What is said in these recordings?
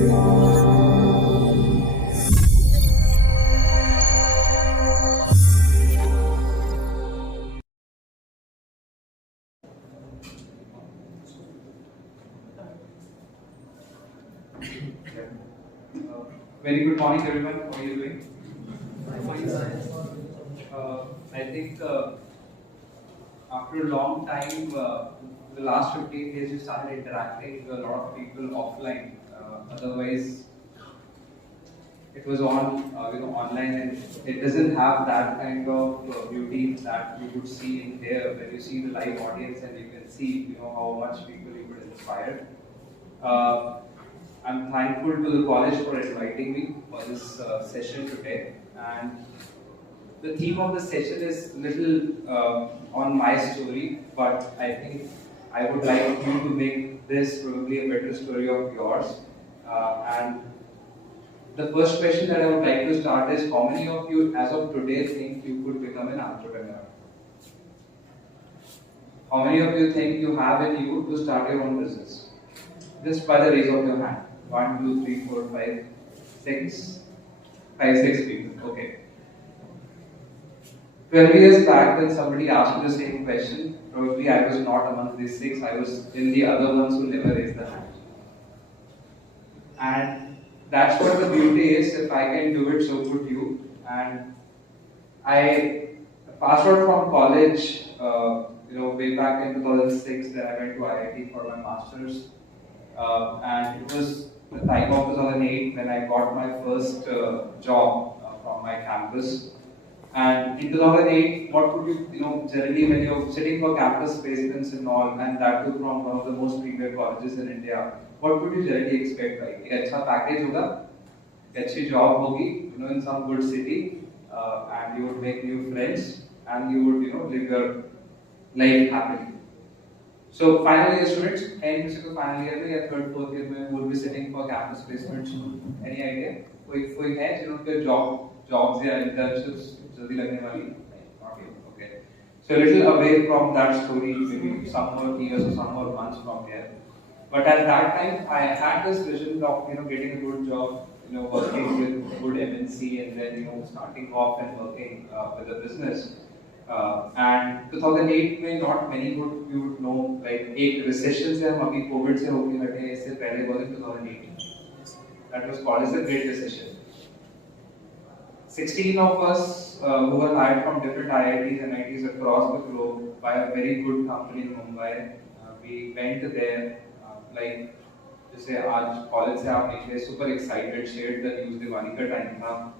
Very good morning, everyone. How are you doing? I think after a long time, the last 15 days, we started interacting with a lot of people offline. Otherwise, it was on, online, and it doesn't have that kind of beauty that you would see in here when you see the live audience and you can see, how much people you could inspire. Uh, I'm thankful to the college for inviting me for this session today. And the theme of the session is little on my story, but I think I would like you to make this probably a better story of yours. And the first question that I would like to start is, how many of you as of today think you could become an entrepreneur? How many of you think you have in you to start your own business? Just by the raise of your hand. 1, 2, 3, 4, 5, 6. 5, 6 people. Okay. 12 years back, when somebody asked me the same question, probably I was not among these 6. I was in the other ones who never raised the hand. And that's what the beauty is. If I can do it, so could you. And I passed out from college, way back in 2006. Then I went to IIT for my master's. And it was the time of 2008 when I got my first job from my campus. And in 2008, what would you, generally when you're sitting for campus placements and all, and that too from one of the most premier colleges in India, what would you generally expect? Like, एक अच्छा package होगा, अच्छी job होगी, in some good city, and you would make new friends, and you would, live your life happily. So final year students, and किसी को final year में या third, fourth year में would be sitting for campus placements. Any idea? कोई है जिन्होंने jobs या internships जल्दी लगने वाली? Not yet. Okay. So a little away from that story, maybe some more years or some more months from here. But at that time, I had this vision of getting a good job, working with good MNC, and then starting off and working with a business. And 2008 में not many would know, like एक recession से हम अभी COVID से होके हटे, इससे पहले was in 2008. That was called as the Great Recession. 16 of us who were hired from different IITs and IITs across the globe by a very good company in Mumbai. We went there, like जैसे आज college से आप निकले, super excited, shared the news, Diwali का time था.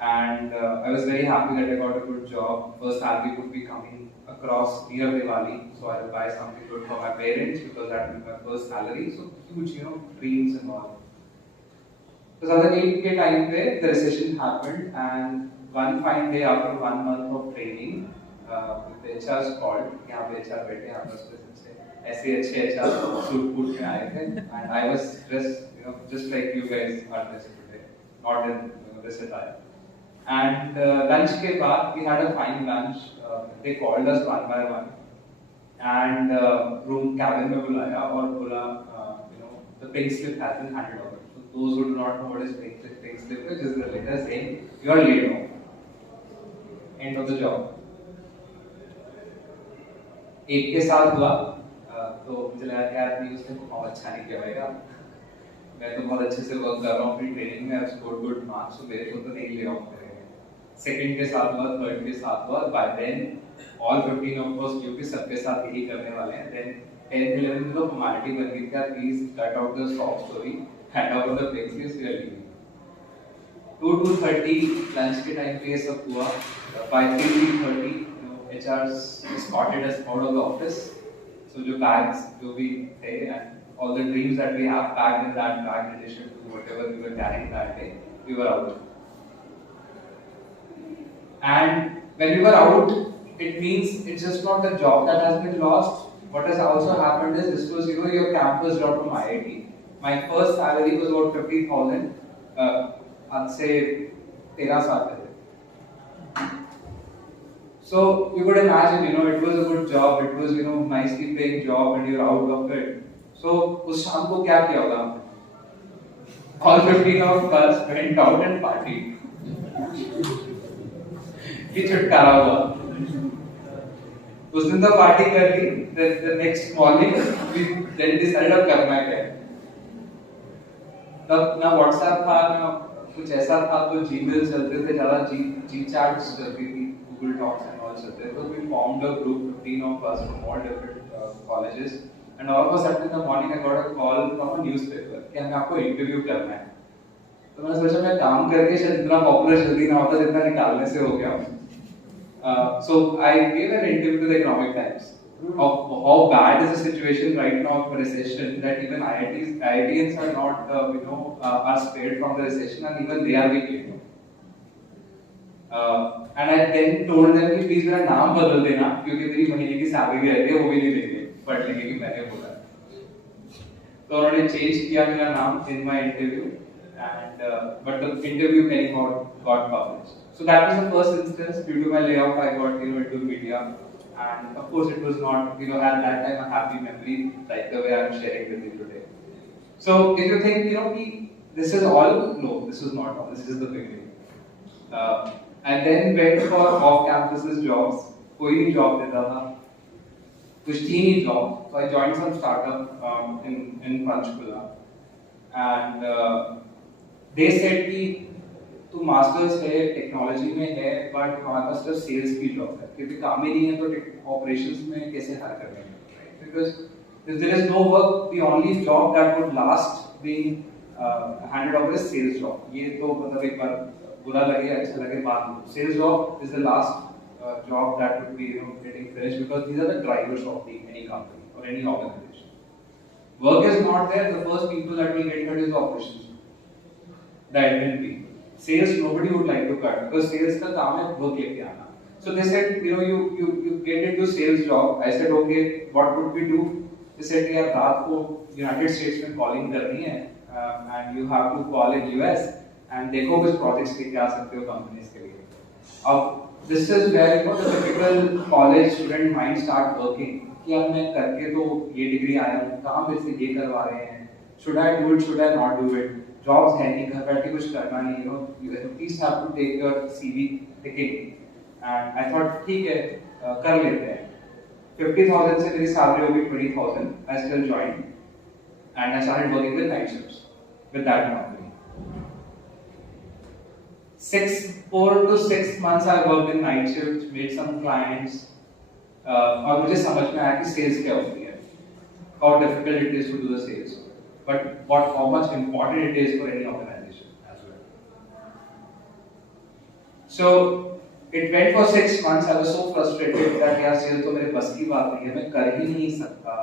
And I was very happy that I got a good job. First salary would be coming across near Diwali, so I'll buy something good for my parents because that will be my first salary. So huge, dreams and all. 2008 के time पे the recession happened, and one fine day after 1 month of training, the HRs called. यहाँ पे HR बैठे हैं आपस में से ऐसे अच्छे HR सूट बूट में आए थे, and I was dressed, just like you guys are dressed today, not in this attire. And lunch के बाद we had a fine lunch. They called us one by one, and room cabin में बुलाया और बोला, the pink slip has been handed over. So those who do not know what is pink slip is just the letter saying you are laid off. End of the job. एक के साथ हुआ, तो मुझे लगा कि यार नहीं उसने बहुत अच्छा नहीं किया होगा. मैं तो बहुत अच्छे से वर्क कर रहा हूँ अपनी ट्रेनिंग में, I've scored good marks, so मेरे को तो नहीं ले ऑफ करेंगे. सेकंड के साथ हुआ, थर्ड के साथ हुआ, by then all 15 of us क्योंकि सबके साथ यही करने वाले हैं. देन 10th 11th में तो फॉर्मेलिटी बन गई कि please cut out the soft story, hand over the plexus, we are leaving. 2:30 lunch के टाइम पे ये सब हुआ. By 3:30 HRs escorted us out of the office. So जो bags जो भी थे and all the dreams that we have packed in that bag in addition to whatever we were carrying that day, we were out. And when we were out, it means it's just not the job that has been lost. What has also happened is this was your campus job from IIT. My first salary was about 50,000. I'd say 13 साल पहले. So you could imagine, it was a good job. It was nicely paying job, and you're out of it. So उस शाम को क्या किया होगा? All 15 of us went out and partied. कि छुटकारा हुआ. उस दिन तो पार्टी कर ली. The next morning we then decided अब करना क्या है. तब ना WhatsApp था ना कुछ ऐसा था, तो Gmail चलते थे ज़्यादा, G chats चलती थी, Google Docs and all चलते थे. So we formed a group, 15 of us from all different colleges, and all of a sudden in the morning I got a call from a newspaper कि हमें आपको interview करना है. तो मैंने सोचा मैं काम करके शायद इतना पॉपुलर जल्दी ना होता जितना निकालने से हो गया. So I gave an interview to the Economic Times of how bad is the situation right now of recession, that even IITians are not are spared from the recession, and even they are being laid off. And I then told them कि please मेरा नाम बदल देना क्योंकि मेरी महीने की salary रहती है वो भी नहीं देंगे पढ़ लेंगे कि मैंने बोला. तो उन्होंने चेंज किया मेरा नाम in my interview, and but the interview anyhow got published. So that was the first instance. Due to my layoff, I got into media, and of course it was not at that time a happy memory like the way I'm sharing with you today. So if you think this is all, no, this is not all. This is the beginning. I then went for off-campuses jobs. कोई नहीं job देता था. कुछ थी नहीं job. So I joined some startup in Panchkula, and they said कि तू masters है टेक्नोलॉजी में है बट हमारे पास सिर्फ सेल्स की जॉब है क्योंकि काम ही नहीं है तो ऑपरेशंस में कैसे हायर करेंगे, because if there is no work the only job that would last being handed over is sales job. ये तो मतलब एक बार बुरा लगे अच्छा लगे बात में, sales job is the last job that would be getting finished because these are the drivers of any company or any organization. Work is not there, the first people that will get hurt is operations. The admin team. Sales nobody would like to cut because sales का काम है work लेके आना. So they said you get into sales job. I said okay, what would we do? They said यार रात को United States में calling करनी है and you have to call in US and देखो कुछ projects लेके आ सकते हो companies के लिए. अब this is where the typical college student mind start working कि अब मैं करके तो ये डिग्री आया हूँ, कहाँ पे से ये करवा रहे हैं, should I do it, should I not do it? Jobs है नहीं, घर बैठ के कुछ करना नहीं, you at least have to take your CV ticking, and I thought ठीक है कर लेते हैं. 50,000 से मेरी सैलरी हो गई 20,000. I still joined and I started working with night shifts with that company. 4 to 6 months I worked in night shifts, made some clients, और मुझे समझ में आया कि सेल्स क्या होती है, how difficult it is to do the sales. But how much important it is for any organization as well. So it went for 6 months. I was so frustrated that यार sales तो मेरे बस की बात नहीं है, मैं कर ही नहीं सकता.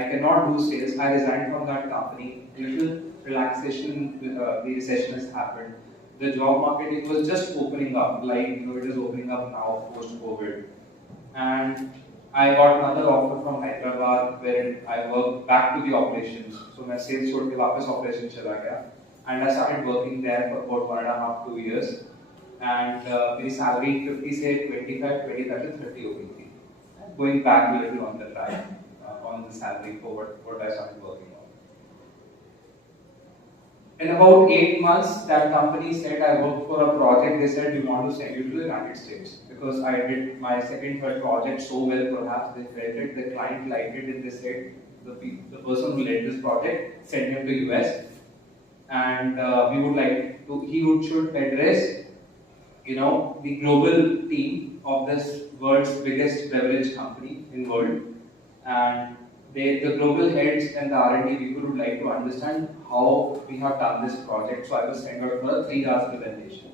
I cannot do sales. I resigned from that company. Due to relaxation, the recession has happened. The job market it was just opening up, like it is opening up now post COVID, and I got another offer from Hyderabad where I worked back to the operations. So मैं sales छोड़ के वापस operation चला गया, and I started working there for about 1.5-2 years. And मेरी salary 50 से 25 से 30 हो गई थी. Going back a little on the track on the salary for what I started working on. In about 8 months, that company said I worked for a project. They said we want to send you to the United States because I did my second, third project so well. Perhaps they felt it. The client liked it, and they said the person who led this project sent him to US, and we would like to. He should address, the global team of this world's biggest beverage company in world, and the global heads and the R&D people would like to understand how we have done this project. So I was sent out for a 3 hours presentation.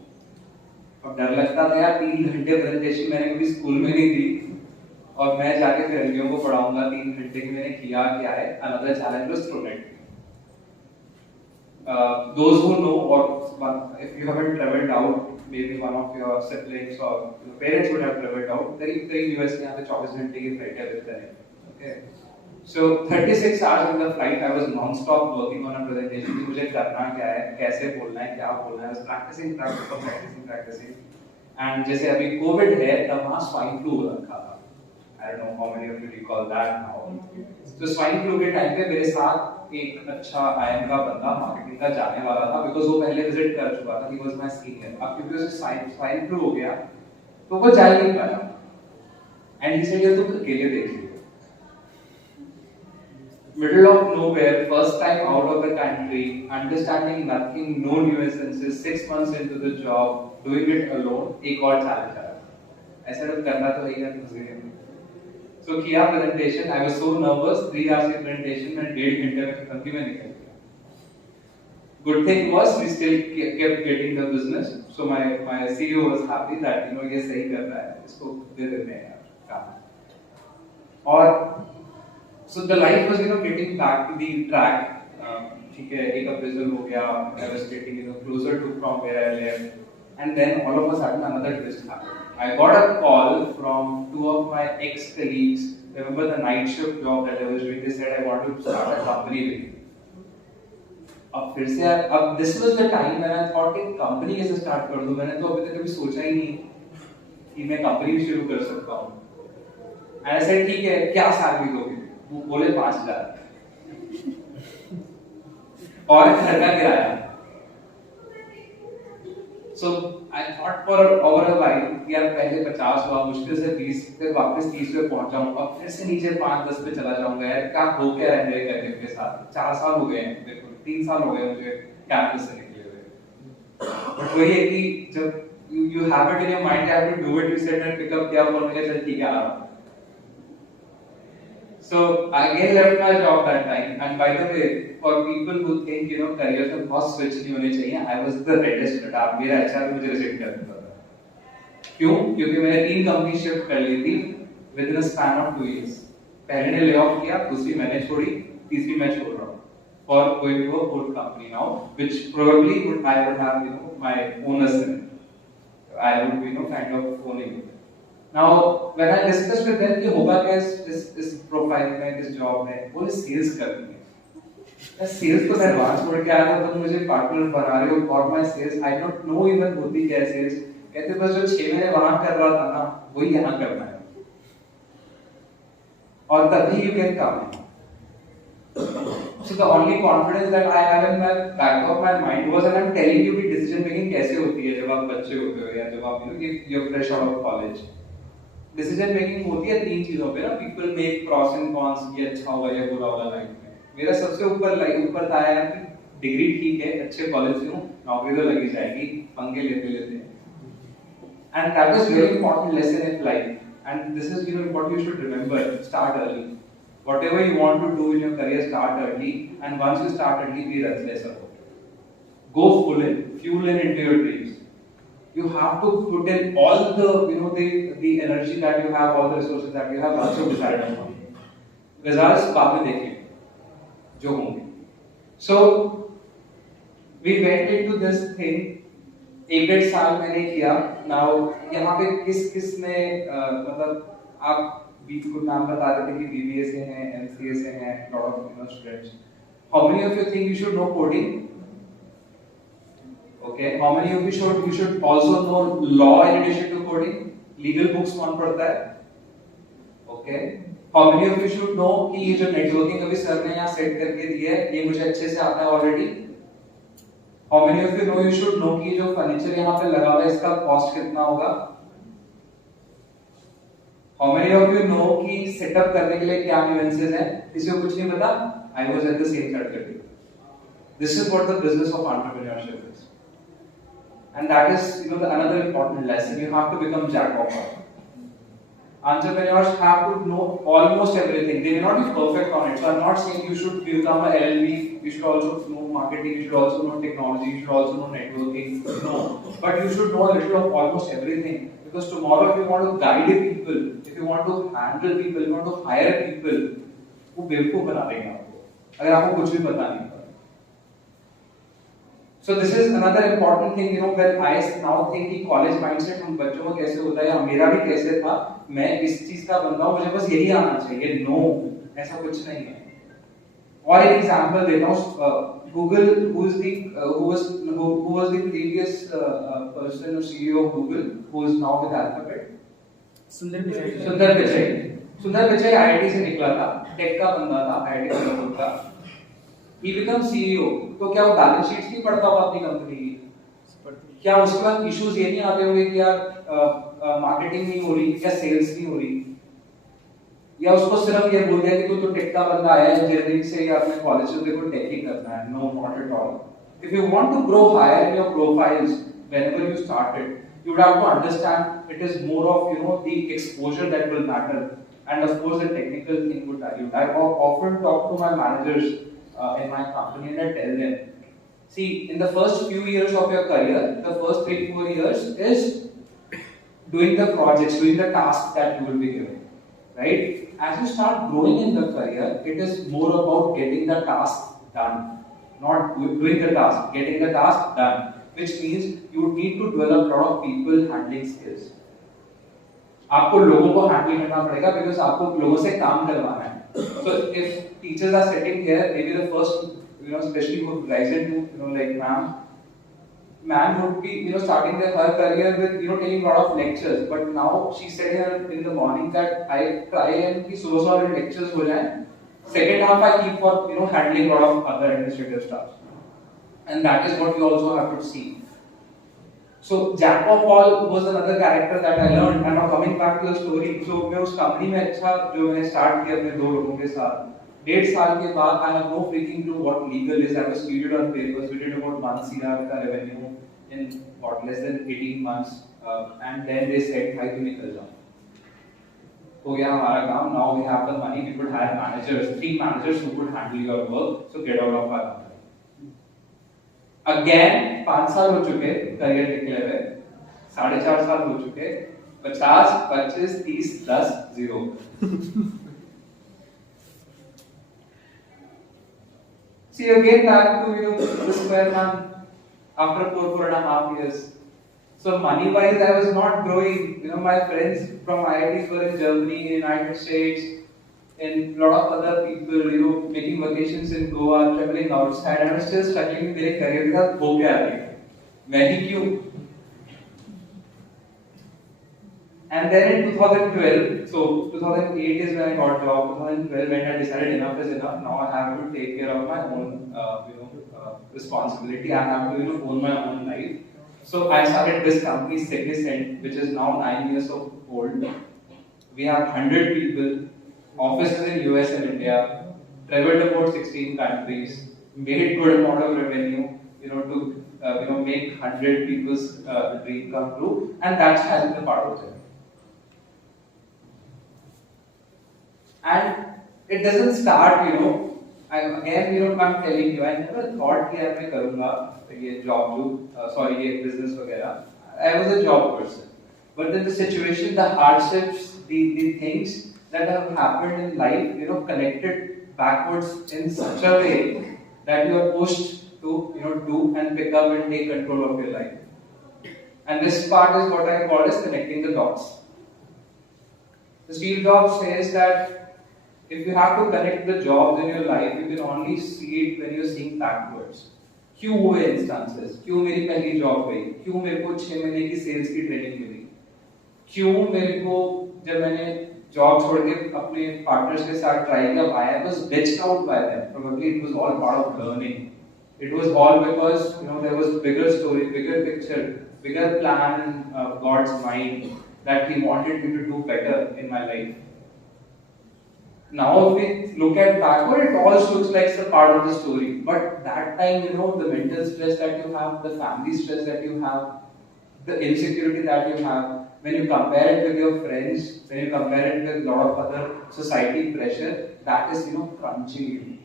अब डर लगता था यार 3 घंटे presentation मैंने कभी school में नहीं दी और मैं जाके फिरंगियों को पढ़ाऊंगा 3 घंटे की मैंने किया क्या है. Another challenge was student. Those who know, or if you haven't traveled out, maybe one of your siblings or your parents would have traveled out. कई US के यहाँ पे 24 घंटे की फ्लाइट है with them. Okay. So 36 hours in the flight, I was non-stop working on a presentation. कि मुझे करना क्या है, कैसे बोलना है, क्या बोलना है. I was practicing. And जैसे अभी COVID है, तब वहाँ swine flu हो रखा था. I don't know how many of you recall that now. So swine flu के टाइम पे मेरे साथ एक अच्छा IIM का बंदा, मार्केटिंग का जाने वाला था बिकॉज वो पहले विजिट कर चुका था, ही वाज माय सीनियर। अब क्योंकि उसे स्वाइन फ्लू हो गया तो वो जा ही नहीं पाया एंड ही सेड तुम अकेले देख लियो। Middle of nowhere, first time out of the country, understanding nothing, no nuisances, 6 months into the job, doing it alone, एक और challenge आया। ऐसा जब करना तो ही ना मुझे। So किया presentation, I was so nervous, 3 hours की presentation मैंने 1.5 घंटे में खत्म की, मैं निकल गया। Good thing was we still kept getting the business, so my CEO was happy that ये सही कर रहा है, इसको दे देते हैं यार काम। और so the life was getting back to the track, ठीक है, एक appraisal हो गया, I was getting closer to from where I left, and then all of a sudden another twist happened. I got a call from 2 of my ex-colleagues. Remember the night shift job that I was doing? They said I want to start a company with you. अब फिर से अब this was the time when I thought कि company कैसे start कर दूं? मैंने तो अभी तक कभी सोचा ही नहीं कि मैं company शुरू कर सकता हूँ। And I said ठीक है, क्या salary दोगे? वो बोले 5,000 और घर का किराया। So I thought for over a while कि यार पहले 50 हुआ, मुश्किल से 20, फिर वापस 30 पे पहुंचाऊं, अब फिर से नीचे 5-10 पे चला जाऊंगा यार, क्या हो क्या रहा है मेरे करियर के साथ। 4 साल हो गए हैं, देखो 3 साल हो गए मुझे कैंपस से निकले हुए। बट वही है कि जब you have it in your mind, you have to do it, you said and pick up किया और मैंने चल ठीक है आ रहा हूं। So I again left my job that time, and by the way, for people who think career में बहुत switch नहीं होने चाहिए, I was the reddest rat। मेरा HR मुझे रिजेक्ट कर देता था। क्यों? क्योंकि मैंने 3 कंपनी शिफ्ट कर ली थी within a span of 2 years। पहले ने ले ऑफ किया, दूसरी मैंने छोड़ी, तीसरी मैं छोड़ रहा हूँ for going to a fourth company now, which probably I would have my owners in it. I would be kind of owning it। Now when I discussed with them कि होगा क्या इस प्रोफाइल में, इस जॉब में, बोले sales करनी है। सेल्स तो मैं वहां छोड़ के आया था, तो मुझे पार्टनर बना रहे हो for my sales. I don't know even होती क्या सेल्स। कहते बस जो 6 महीने वहां कर रहा था ना, वही यहाँ करना है और तभी you can come. So the only confidence that I have in my back of my mind was, and I'm telling you कि decision making कैसे होती है जब आप बच्चे होते हो या जब आप you're fresh out of college। Decision making होती है 3 चीजों पे ना, people make pros and cons, ये अच्छा होगा या बुरा होगा लाइफ में। मेरा सबसे ऊपर था यार कि डिग्री ठीक है, अच्छे कॉलेज से हूं, नौकरी तो लगी जाएगी, पंगे लेते and that is very important lesson in life. And this is what you should remember, start early. Whatever you want to do in your career, start early, and once you start early, be restless about it। Go full in, fuel in into your dreams। You have to put in all the the energy that you have, all the resources that you have, also decide upon। Results बाद में देखेंगे जो होंगे। So we went into this thing, 1-1.5 साल मैंने किया। Now यहाँ पे किस ने मतलब आप कुछ नाम बता रहे थे कि BBA से हैं, MCA से हैं, lot of students। How many of you think you should know coding? Okay, how many of you should also know law in addition to coding? Legal books कौन पढ़ता है? Okay, how many of you should know कि ये जो networking अभी sir ने यहाँ set करके दिया है, ये मुझे अच्छे से आता है already? How many of you know you should know कि जो फर्नीचर यहाँ पे लगा हुआ है इसका कॉस्ट कितना होगा? How many of you know कि सेटअप करने के लिए क्या न्यूएंसेस हैं? किसी को कुछ नहीं पता? I was at the same category। This is what the business of entrepreneurship is। And that is the another important lesson, you have to become jack of all। Entrepreneurs have to know almost everything, they may not be perfect on it। So I'm not saying you should become a LLB, you should also know marketing, you should also know technology, you should also know networking, no, but you should know a little of almost everything, because tomorrow if you want to guide people, if you want to handle people, you want to hire people, वो बेवकूफ बना देंगे आपको अगर आपको कुछ भी पता नहीं। So this is another important thing, when I now think कि college mindset हम बच्चों को कैसे होता है या मेरा भी कैसे था, मैं इस चीज का बंदा हूँ, मुझे बस यही आना चाहिए। No, ऐसा कुछ नहीं है। और एक एग्जांपल देता हूँ, Google, who was the previous person or CEO of Google, who is now with Alphabet? सुंदर पिचाई IIT से निकला था, टेक का बंदा था, IIT कानपुर का। he becomes CEO, तो क्या वो बैलेंस शीट्स नहीं पढ़ता होगा अपनी कंपनी की? क्या उसके बाद इश्यूज ये नहीं आते होंगे कि यार मार्केटिंग नहीं हो रही या सेल्स नहीं हो रही, या उसको सिर्फ ये बोल दिया कि तू तो टेक्का बंदा आया है इंजीनियरिंग से या अपने कॉलेज से, देखो टेक ही करना है? No, not at all. If you want to grow higher in your profiles whenever you started, you would have to understand it is more of the exposure that will matter, and of course the technical thing would value. I often talk to my managers in my company and I tell them, see, in the first few years of your career, the first 3-4 years is doing the projects, doing the tasks that you will be given, right? As you start growing in the career, it is more about getting the task done, not doing the task, getting the task done, which means you need to develop a lot of people handling skills. आपको लोगों को handle करना पड़ेगा because आपको लोगों से काम करवाना है. So if teachers are sitting here, maybe the first, especially who rising to, like ma'am would be, starting her career with, taking a lot of lectures, but now she said here in the morning that I try and ki सुबह सुबह lectures हो जाएं. Second half I keep for, handling a lot of other administrative stuff, and that is what you also have to see. So Jack of all was another character that I learned, and now coming back to the story. So मैं उस company में अच्छा जो मैंने start किया अपने 2 लोगों के साथ, 1.5 साल के बाद I have no freaking clue what legal is. I was treated on papers. We did about 1 CR का revenue in what less than 18 months, and then they said भाई तू निकल जाओ. हो गया हमारा काम. Now we have the money. We could hire managers, 3 managers who could handle your work. So get out of our company. Again 5 साल हो चुके करियर टिकले हुए, 4.5 साल हो चुके, 50, 25, 30, 10, 0. See again back to the square man after 4.5 years. So money wise I was not growing. My friends from IITs were in Germany, United States, and a lot of other people, making vacations in Goa, traveling outside. I was still struggling मेरे career के साथ हो क्या रही है, मैं ही क्यों? And then in 2012, so 2008 is when I got a job. 2012 when I decided enough is enough. Now I have to take care of my own, responsibility. I have to, own my own life. So I started this company, Significant, which is now 9 years old. We have 100 people. Offices in US and India, traveled about 16 countries, made good amount of revenue, to make 100 people's dream come true, and that's has been a part of it. And it doesn't start, I'm telling you, I never thought कि मैं करूँगा ये job ये business वगैरह. I was a job person, but then the situation, the hardships, the things that have happened in life, connected backwards in such a way that you are pushed to, do and pick up and take control of your life. And this part is what I call as connecting the dots. The Steve Jobs says that if you have to connect the jobs in your life, you can only see it when you're seeing backwards. क्यों हुए instances? क्यों मेरी पहली job गई? क्यों मेरे को 6 महीने की सेल्स की ट्रेनिंग मिली? क्यों मेरे को जब मैंने जॉब छोड़ के अपने पार्टनर्स के साथ ट्राई किया, I was bitched out by them. Probably it was all part of learning. It was all because there was bigger story, bigger picture, bigger plan in God's mind that He wanted me to do better in my life. Now if we look at backward, it all looks like it's a part of the story. But that time, the mental stress that you have, the family stress that you have, the insecurity that you have, when you compare it with your friends, when you compare it with a lot of other society pressure, that is, crunching you.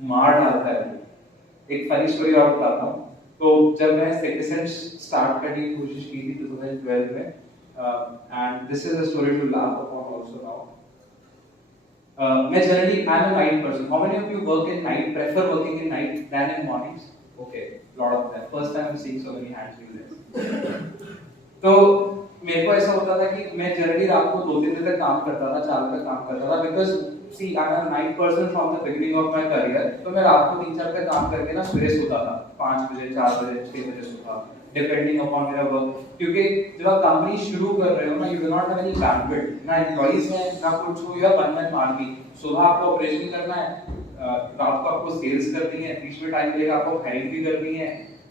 मार डालता है. एक funny story और बताता हूँ. तो जब मैं Significant start करने की कोशिश की थी 2012 में, and this is a story to laugh upon also now. Generally, I'm a night person. How many of you work in night, prefer working in night than in mornings? Okay, a lot of them. First time I'm seeing so many hands in this. तो मेरे को ऐसा होता था कि मैं generally रात को 2-3 बजे तक काम करता था, 4 बजे तक काम करता था, because see I am night person from the beginning of my career. तो मैं रात को 3-4 बजे काम करके ना सुबह सोता था, 5 बजे, 4 बजे, 6 बजे सोता, डिपेंडिंग अपॉन मेरा वर्क. क्योंकि जब आप कंपनी शुरू कर रहे हो ना, you do not have any bandwidth, ना एम्प्लॉइज हैं ना कुछ हो, या वन मैन आर्मी. सुबह आपको ऑपरेशन करना है, रात को आपको सेल्स करनी है, बीच में टाइम मिलेगा आपको हायरिंग भी करनी है,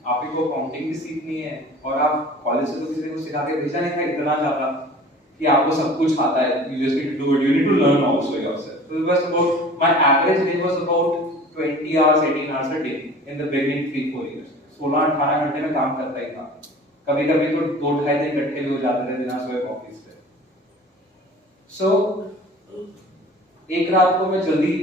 आप ही को अकाउंटिंग भी सीखनी है, और आप कॉलेज से तो किसी को सिखा के भेजा नहीं था इतना ज्यादा कि आपको सब कुछ आता है, you just need to do it, you need to learn also yourself. So it was about, my average day was about 20 hours, 18 hours a day in the beginning 3-4 years. 16-18 घंटे में काम करता ही था, कभी कभी तो 2-2.5 दिन इकट्ठे भी हो जाते थे बिना सोए ऑफिस से. So एक रात को मैं जल्दी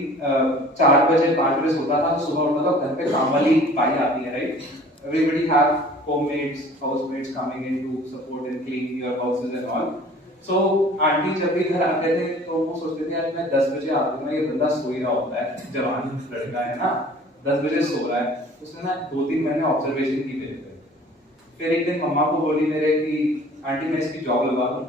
4 बजे 5 बजे सोता था, तो सुबह उठता था, घर पे काम वाली बाई आती है, right? Everybody have homemates, housemates coming in to support and clean your houses and all. So aunty जब भी घर आते थे तो वो सोचते थे यार मैं 10 बजे आता हूँ, ये बंदा सो ही रहा होता है, जवान लड़का है ना, 10 बजे सो रहा है. उसने ना 2-3 महीने ऑब्जर्वेशन की मेरे पे. फिर एक दिन मम्मा को बोली मेरे कि आंटी मैं इसकी जॉब लगा दूं.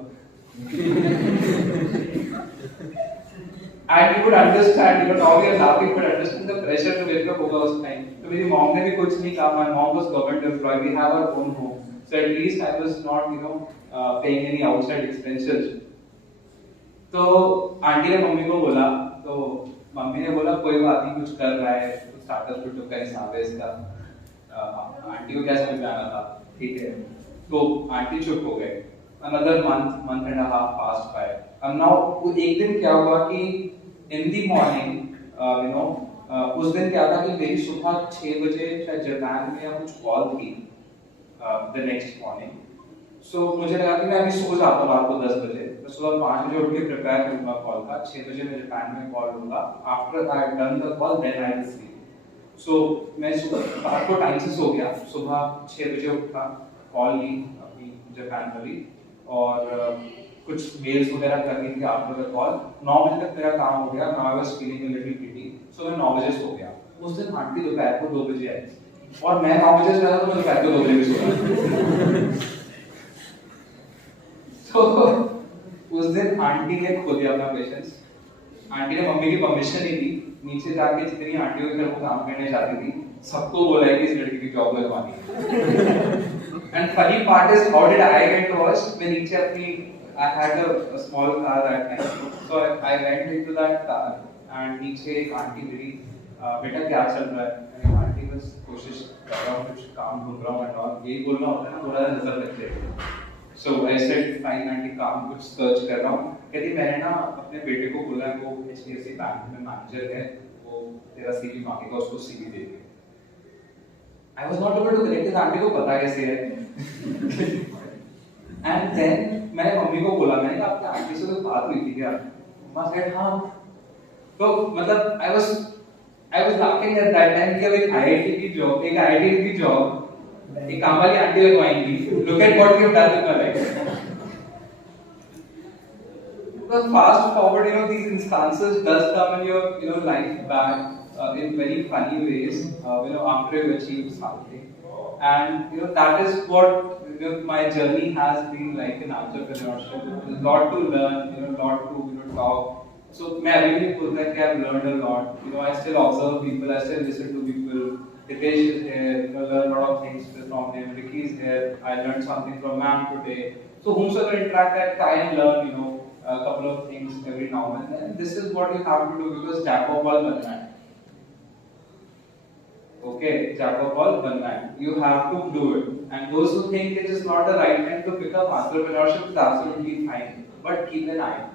And you would understand, you know, now we are laughing, but understand the pressure to wake up होगा उस time. तो मेरी mom ने भी कुछ नहीं कहा. My mom was government employee. We have our own home, so at least I was not, you know, paying any outside expenses. तो आंटी ने मम्मी को बोला, तो मम्मी ने बोला कोई बात नहीं, कुछ कर रहा है, स्टार्टअप शुरू का हिसाब है इसका. आंटी को क्या समझ में आना था, ठीक है. तो आंटी चुप हो गए. Another month and a half passed by. And now एक दिन क्या हुआ कि in the morning, you know, उस दिन क्या था कि मेरी सुबह 6 बजे शायद जापान में या कुछ कॉल थी the next morning. So मुझे लगा कि मैं अभी सो जाता हूँ रात को 10 बजे. मैं सुबह 5 बजे उठ के प्रिपेयर करूँगा कॉल का, 6 बजे मैं जापान में कॉल लूँगा. After I had done the call, then I will sleep. So मैं सुबह रात को टाइम से सो गया. सुबह 6 बजे उठा, कॉल ली अपनी जापान वाली, और कुछ मेल्स वगैरह करनी थी आफ्टर द कॉल. 9 बजे तक मेरा काम हो गया. Now I was feeling a little guilty, so मैं 9 बजे सो गया. उस दिन आंटी दोपहर को 2 बजे आई, और मैं 9 बजे सोया तो मैं दोपहर को 2 बजे भी सोया. तो उस दिन आंटी ने खो दिया अपना पेशेंस. आंटी ने मम्मी की परमिशन नहीं दी. नीचे जाके जितनी आंटियों के घर वो काम करने जाती थी, सबको बोला है कि इस लड़की की जॉब लगवानी है. And funny part is, how did I get lost? मैं नीचे अपनी, I had a small car that time, so I went into that car, and नीचे एक आंटी मेरी, बेटा क्या चल रहा है? मैंने कहा आंटी बस कोशिश कर रहा हूँ, कुछ काम ढूंढ रहा हूँ and all. यही बोलना होता है ना, थोड़ा नजर लग जाए. So I said fine aunty, काम कुछ सर्च कर रहा हूँ. कहती मैंने ना अपने बेटे को बोला है, वो HDFC बैंक में मैनेजर है, वो तेरा CV मांगेगा, उसको CV they they. I was not able to connect with aunty को पता कैसे है. And then मैंने मम्मी को बोला, मैंने कहा आपकी आंटी से तो बात हुई थी क्या? मम्मा said हाँ. तो मतलब I was laughing at that time कि अब एक IIT की जॉब, एक काम वाली aunty लगवाएंगी. Look at what you've done in my life. Because fast forward, you know, these instances does come in your, you know, life back. In very funny ways, you know, after you achieve something, and you know that is what, you know, my journey has been like in entrepreneurship. There's a lot to learn, you know, lot to, you know, talk. So मैं अभी भी बोलता है कि I've learned a lot. You know, I still observe people, I still listen to people. Hitesh is here, you know, learn a lot of things from him. Ricky is here, I learned something from Ma'am today. So whomsoever interact, I try and learn, you know, a couple of things every now and then. This is what you have to do, because jack of all बनना है. Okay, jack of all बनना है. You have to do it. And those who think it is not the right time to pick up entrepreneurship is absolutely fine. But keep an eye.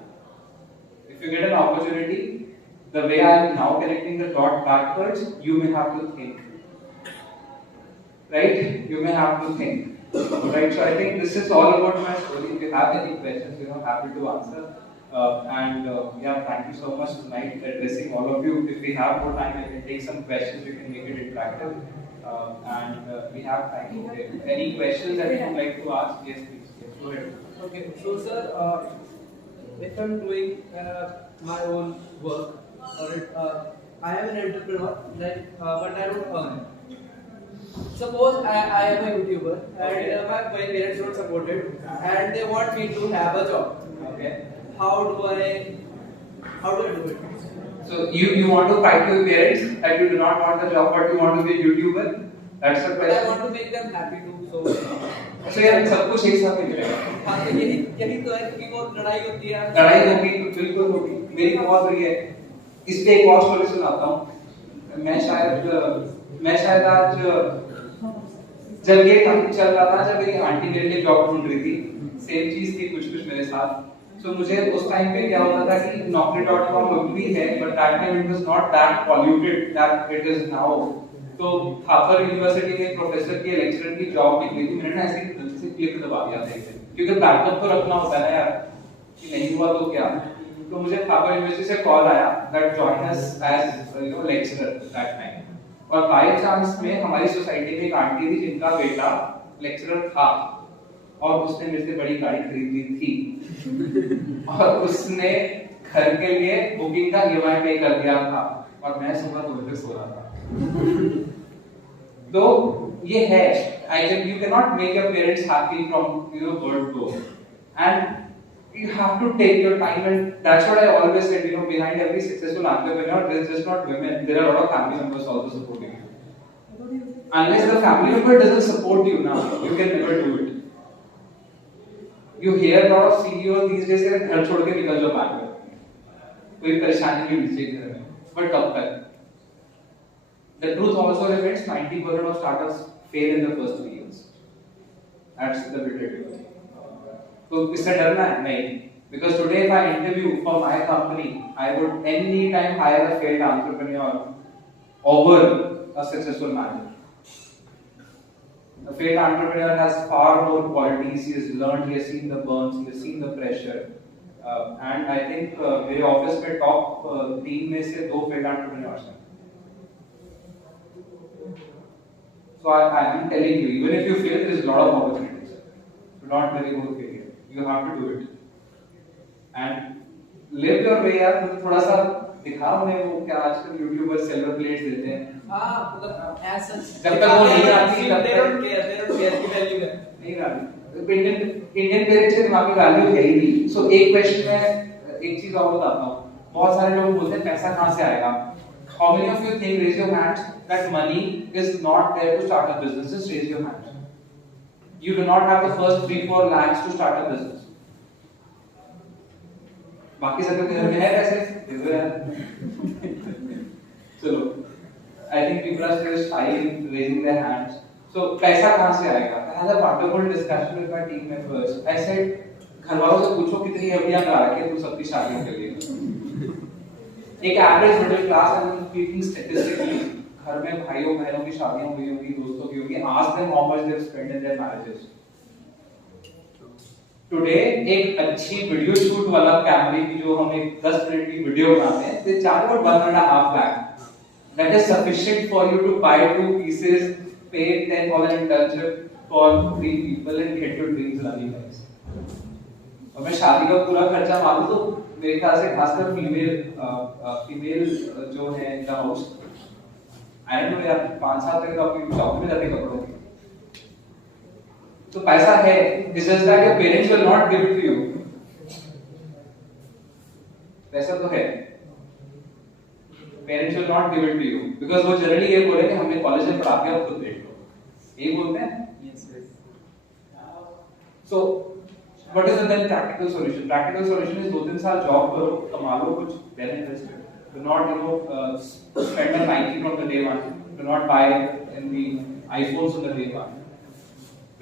If you get an opportunity, the way I am now connecting the dot backwards, you may have to think. Right? You may have to think. Right? So I think this is all about my story. If you have any questions, you know, happy to answer. Yeah, thank you so much tonight addressing all of you. If we have more time, I can take some questions. We can make it interactive. We have time. Okay. Any questions that you would like to ask? Yes, please. Yes, go ahead. Okay, so sir, if I'm doing my own work, or I am an entrepreneur, like, but I don't earn. Suppose I am a YouTuber and my parents don't support it, and they want me to have a job. Okay. How do I do it? So you want to fight your parents that you do not want the job, but you want to be a YouTuber? That's the But question. I want to make them happy too. So यार सब कुछ एक साथ मिलेगा. हाँ, तो यही तो है कि वो लड़ाई होती है. लड़ाई होगी, बिल्कुल होगी. मेरी बहुत रही है. इस पे एक और स्टोरी सुनाता हूँ. मैं शायद आज जब ये काम चल रहा था, जब मेरी आंटी मेरे लिए जॉब ढूंढ रही थी, सेम चीज थी कुछ मेरे साथ। सो मुझे उस टाइम पे क्या होता था कि naukri.com अब भी है, but that time it was not that polluted that it is now. तो थापर यूनिवर्सिटी में प्रोफेसर की लेक्चरर की जॉब निकली थी, मैंने ना ऐसे गलती से क्लिक दबा दिया था एक दिन, क्योंकि बैकअप तो रखना होता है ना यार, कि नहीं हुआ तो क्या। तो मुझे थापर यूनिवर्सिटी से कॉल आया that join us as lecturer that time. और बाय चांस में हमारी सोसाइटी में एक आंटी थी जिनका बेटा लेक्चरर था, और उसने मेरे से बड़ी गाड़ी खरीद ली थी और उसने घर के लिए बुकिंग का ईएमआई पे कर दिया था, और मैं सुबह 2 बजे सो रहा था। तो ये है, I think you can not make your parents happy from your birth go, and you have to take your time, and that's what I always said, behind every successful entrepreneur there's just not women, there are a lot of family members also supporting you. Unless the family member doesn't support you now, you can never do it. You hear a lot of CEOs these days say घर छोड़ के निकल जाओ बाद में, कोई परेशानी नहीं होनी चाहिए घर में, but कब तक? The truth also remains 90% of startups fail in the first 3 years. That's the bitter truth. तो इससे डरना है नहीं, because today if I interview for my company, I would any time hire a failed entrepreneur over a successful manager. A failed entrepreneur has far more qualities. He has learned, he has seen the burns, he has seen the pressure, and I think मेरे office में top 3 में से 2 failed entrepreneurs हैं. So I am telling you, even if you fail, there is a lot of opportunities. Do not worry about failure. You have to do it and live your way. यार मुझे थोड़ा सा दिखा उन्हें वो क्या आजकल यूट्यूबर सिल्वर प्लेट्स देते हैं। हाँ मतलब ऐसा जब तक वो नहीं आती तब they don't care की वैल्यू है नहीं आती। इंडियन पेरेंट्स के दिमाग में वैल्यू है ही नहीं। सो एक क्वेश्चन में एक चीज और बताता हूँ, बहुत सारे लोग बोलते हैं पैसा कहाँ से आएगा। How many of you think, raise your hands, that money is not there to start a business? Just raise your hands. You do not have the first 3-4 lakhs to start a business. बाकी सबके घर में है पैसे, चलो, I think people are still shy in raising their hands. So पैसा कहाँ से आएगा? I had a wonderful discussion with my team members. I said, घर वालों से पूछो कितनी एफडियां करा रखे तू सबकी शादियों के लिए। एक average middle class and speaking statistically घर में भाइयों बहनों की शादियां हुई होंगी, दोस्तों की होंगी, ask them how much they have spent in their marriages. Today एक अच्छी वीडियो शूट वाला कैमरे की जो हम एक 10 मिनट की वीडियो बनाते हैं, they charge about 1.5 lakh. That is sufficient for you to buy 2 pieces, pay 10,000 internship for 3 people and get your dreams running guys। और मैं शादी का पूरा खर्चा मानूं तो मेरे ख्याल से खासकर फीमेल जो है in the house, I don't no यार 5 साल तक आपकी शॉप में जाते कपड़ों की, तो पैसा है, it's just that your parents will not give it to you. पैसा तो है, parents will not give it to you because वो जनरली ये बोलेंगे हमने कॉलेज में पढ़ा दिया, खुद देख लो, यही बोलते हैं। सो What is the then practical solution? Practical solution is 2-3 साल जॉब करो, कमा लो कुछ, then invest it. Do not spend on Nike from the day one. Do not buy in the iPhones on the day one.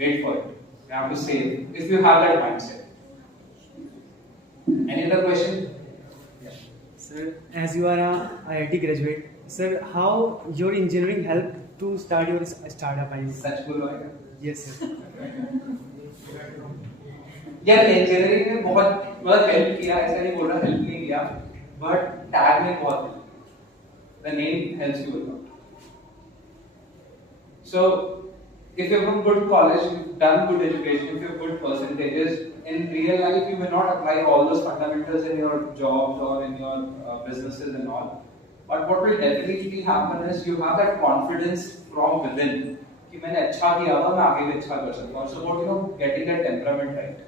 Wait for it. You have to save if you have that mindset. Any other question? Yeah. Sir, as you are a IIT graduate, sir, how your engineering helped to start your startup? Such cool होगा। Yes, sir. यार engineering ने बहुत help किया, ऐसा नहीं बोल रहा help नहीं किया, बट टैग ने बहुत, the name helps you a lot. So if you're from good college, you've done good education, if you've good percentages, in real life you may not apply all those fundamentals in your jobs or in your businesses and all, but what will definitely happen is you have that confidence from within कि मैंने अच्छा किया था, मैं आगे भी अच्छा कर सकता हूँ। So what getting that temperament right.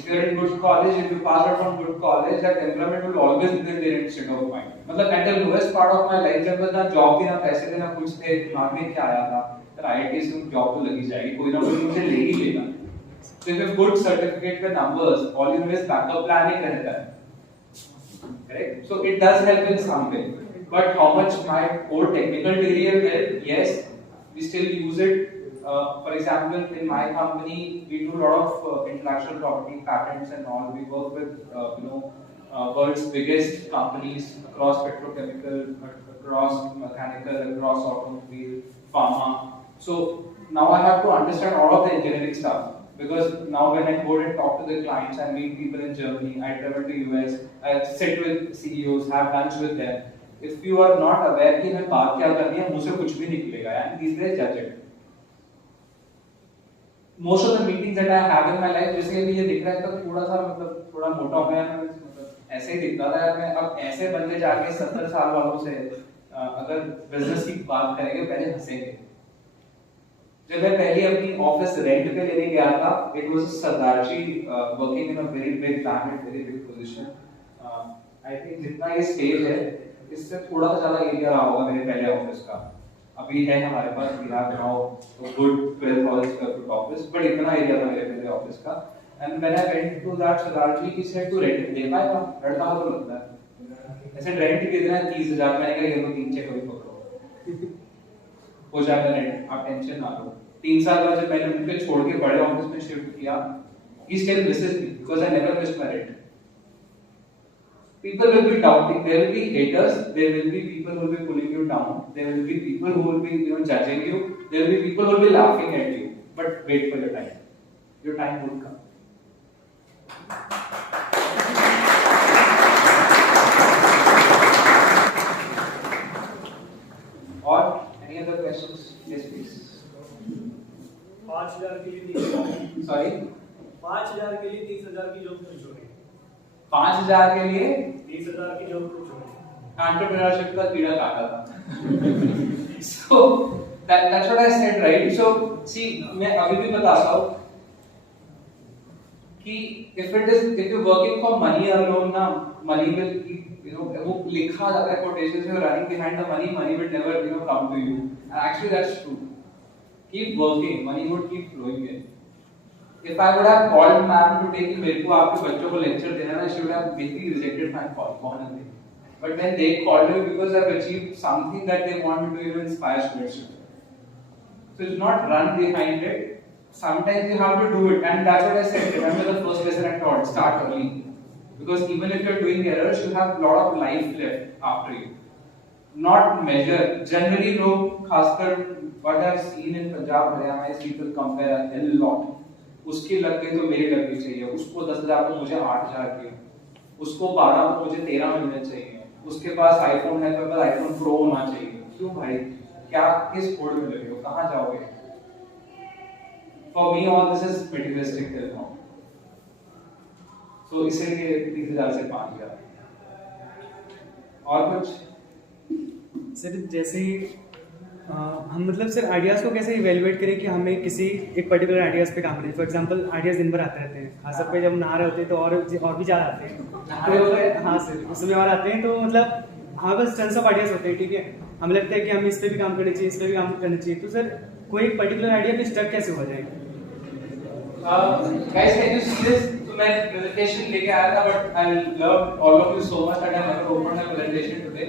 If you're in good college, if you pass out from good college, that temperament will always be there in state of mind. मतलब at the lowest part of my life जब ना job थी ना पैसे थे ना कुछ थे, दिमाग में क्या आया था, यार IIT से जॉब तो लगी जाएगी, कोई ना कोई मुझे ले ही लेगा। So if you have good certificate with numbers, all you know is backup planning रहता है, correct? So it does help in some way. But how much my core technical degree will help? Yes, we still use it. For example, in my company, we do a lot of intellectual property patents and all. We work with world's biggest companies across petrochemical, across mechanical, across automobile, pharma. So now I have to understand all of the engineering stuff. Because now when I go and talk to the clients, I meet people in Germany, I travel to US, I sit with CEOs, have lunch with them. If you are not aware कि मैं बात क्या करनी है, मुझसे कुछ भी निकलेगा, and these days judge it. Most of the meetings that I have in my life, जैसे अभी ये दिख रहा है तो थोड़ा सा मतलब थोड़ा मोटा हो गया मैं, मतलब ऐसे ही दिखता था यार मैं, अब ऐसे बंदे जाके 70 साल वालों से अगर बिजनेस की बात करेंगे पहले हंसेंगे. जब मैं पहले अपनी ऑफिस रेंट पे लेने गया था, it was Sardarji working in a very big bank at very big position. I think जितना ये स्टेज है इससे थोड़ा सा ज्यादा एरिया रहा होगा मेरे पहले ऑफिस का. अभी है हमारे पास, we have now a good 12,000 square foot office, but इतना एरिया था मेरे पहले ऑफिस का. And when I went to that Sardarji, he said to rent दे पाएगा, लड़का हो तो लगता है ऐसे रेंट कितना है 30,000. मैंने कहा ये तो 3 चेक अभी पकड़ो हो जाएगा रेंट, आप टेंशन ना लो. 3 साल बाद जब मैंने उनके छोड़ के बड़े ऑफिस में शिफ्ट किया, he still misses me because I never missed my rent. People will be doubting, there will be haters, there will be people who will be pulling you down, there will be people who will be judging you, there will be people who will be laughing at you. But wait for your time. Your time will come. Or any other questions? Yes, please. 5,000 के लिए 30,000. Sorry? 5,000 के लिए 30,000 की job क्यों छोड़ी? 5,000 के लिए 30,000 की जॉब क्यों छोड़ी? एंटरप्रेन्योरशिप का कीड़ा काटा था. So that's what I said, right? So see, मैं अभी भी बताता हूँ कि if you're working for money alone, ना money will वो लिखा जाता है quotations में, running behind the money will never come to you. And actually that's true. Keep working, money would keep flowing in. If I would have called ma'am to take मेरे को आपके बच्चों को lecture देना ना, she would have basically rejected my call. But when they called me because I've achieved something that they want me to inspire students. So it's not run behind it. Sometimes you have to do it, and that's what I said. Remember the first lesson I taught: start early, because even if you're doing errors, you have a lot of life left after you. Not measure. Generally, लोग खासकर what I've seen in Punjab, Haryana is people compare a lot. उसकी लग गई तो मेरी लगनी चाहिए, उसको 10,000 तो मुझे 8,000 की, उसको 12 तो मुझे 13 मिलने चाहिए, उसके पास आईफोन है तो मेरे पास आईफोन प्रो होना चाहिए. क्यों भाई, क्या किस फोल्ड में लगे हो, कहाँ जाओगे? For me all this is materialistic till now. So इसीलिए 30,000 से 5,000. और कुछ? सर जैसे ही हम मतलब सर आइडियाज़ को कैसे इवेलुएट करें कि हमें किसी एक पर्टिकुलर आइडियाज़ पे काम करें. फॉर एग्जांपल आइडियाज़ दिन भर आते रहते हैं, खास तौर पे जब नहा रहे होते हैं तो और भी ज़्यादा आते हैं. तो हाँ सर, उसमें और आते हैं तो मतलब हमारे पास टन्स ऑफ आइडियाज़ होते हैं, ठीक है. हमें लगता है कि हमें इस पर भी काम करना चाहिए, इस पर भी काम करना चाहिए. तो सर कोई एक पर्टिकुलर आइडिया पे स्टक कैसे हो जाए? Guys, can you see this? So मैं presentation लेके आया था, but I love all of you so much that I never opened my presentation today.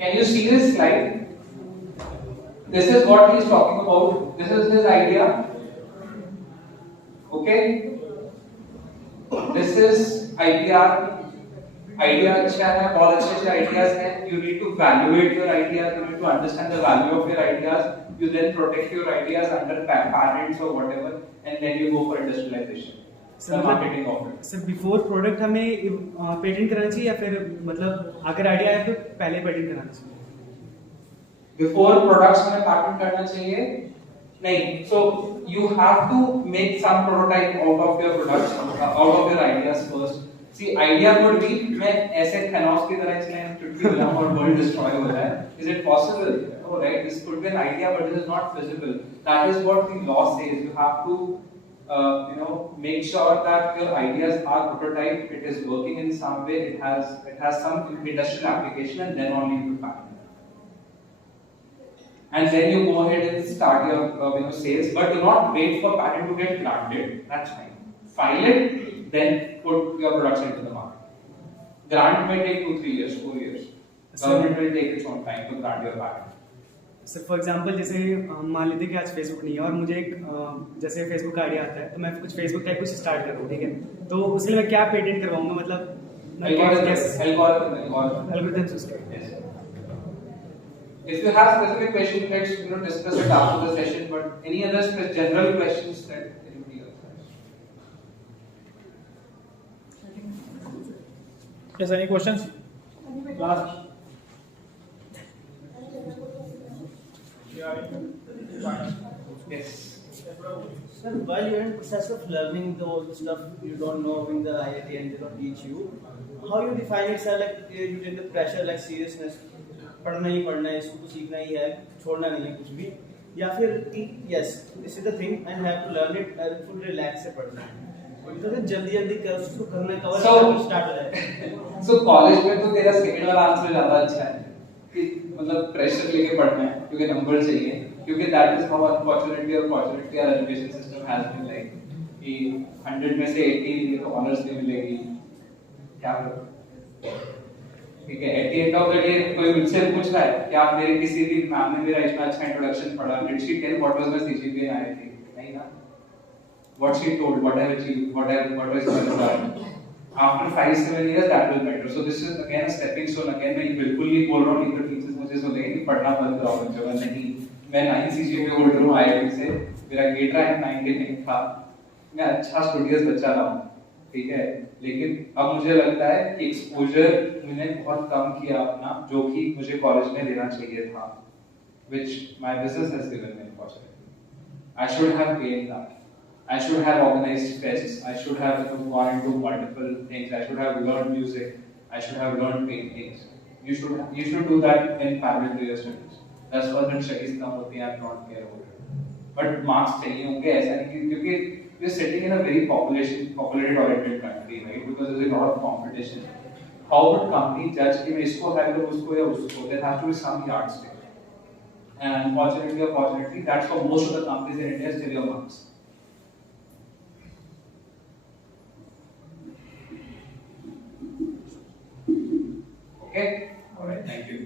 Can you see this slide? This is what he is talking about. This is his idea. Okay? This is IPR. Idea अच्छा है, बहुत अच्छे ideas हैं. You need to evaluate your ideas. You need to understand the value of your ideas. You then protect your ideas under patents or whatever, and then you go for industrialization. The marketing of it. Sir before product हमें patent कराना चाहिए या फिर मतलब अगर idea है तो पहले पेटेंट कराना चाहिए? Before products में patent करना चाहिए? नहीं. So you have to make some prototype out of your products, out of your ideas first. See, idea could be मैं ऐसे Thanos की तरह इसमें चुटकी बजाऊं और world destroy हो जाए. Is it possible? No, right? This could be an idea, but it is not feasible. That is what the law says. You have to make sure that your ideas are prototyped, it is working in some way, it has some industrial application, and then only you patent. and then you go ahead and start your sales. But do not wait for patent to get granted. That's fine. File it, then put your products into the market. Grant may take 2-3 years, 4 years. Government will take its own time to grant your patent. Sir for example जैसे मान लेते हैं कि आज Facebook नहीं है और मुझे एक जैसे फेसबुक का आइडिया आता है तो मैं कुछ फेसबुक टाइप कुछ स्टार्ट कर रहा हूँ, ठीक है, तो उसके लिए मैं क्या पेटेंट करवाऊंगा, मतलब एल्गोरिथम्स उसके. If you have specific questions, let's discuss it after the session. But any other general questions that anybody else has? Yes, any questions? Last. Yes. Sir, while you're in process of learning all the stuff you don't know in the IIT and they don't teach you, how you define it, sir? Like you take the pressure, like seriousness, पढ़ना ही पढ़ना है, इसको तो सीखना ही है, छोड़ना नहीं है कुछ भी, या फिर कि yes, this is the thing and have to learn it and full relax से पढ़ना है. तो जल्दी कर उसको करना है, कवर करना स्टार्ट हो जाए. So college में तो तेरा सेकंड वाला आंसर ज्यादा अच्छा है कि मतलब प्रेशर लेके पढ़ना है क्योंकि नंबर चाहिए, क्योंकि that is how unfortunately our education system has been like कि 100 में से 80 को ऑनर्स नहीं मिलेगी, क्या करो, ठीक है. At the end of the day कोई मुझसे पूछ रहा है कि आप मेरे किसी भी मैम ने मेरा इतना अच्छा इंट्रोडक्शन पढ़ा, did she tell what was my CGPA in IIT? नहीं ना. What she told, what I achieved, what was my result. After 5-7 years, that will matter. So this is again a stepping stone. Again, मैं बिल्कुल नहीं बोल रहा हूँ कि teachers मुझे बोलेंगे कि पढ़ना बंद कराओ बच्चों का, नहीं. मैं 9 सीजीपीए होल्ड रहा हूँ आईआईटी से, मेरा गेट रैंक 99 था, मैं अच्छा स्टूडियस बच्चा रहा हूँ, ठीक है. लेकिन अब मुझे लगता है कि एक्सपोजर मैंने बहुत कम किया अपना, जो कि मुझे कॉलेज में लेना चाहिए था, which my business has given me opportunity. I should have gained that. I should have organized fests. I should have gone into multiple things. I should have learned music. I should have learned paintings. You should do that in parallel to your studies. That's why when studies come होती हैं, I don't care about it. But marks चाहिए होंगे, ऐसा नहीं क्योंकि we're sitting in a very populated oriented country, right? Because there's a lot of competition. How would company judge कि मैं इसको hire करूँ, उसको या उसको? There has to be some yardstick. And unfortunately, that's for most of the companies in India still your marks. Okay? Alright, thank you.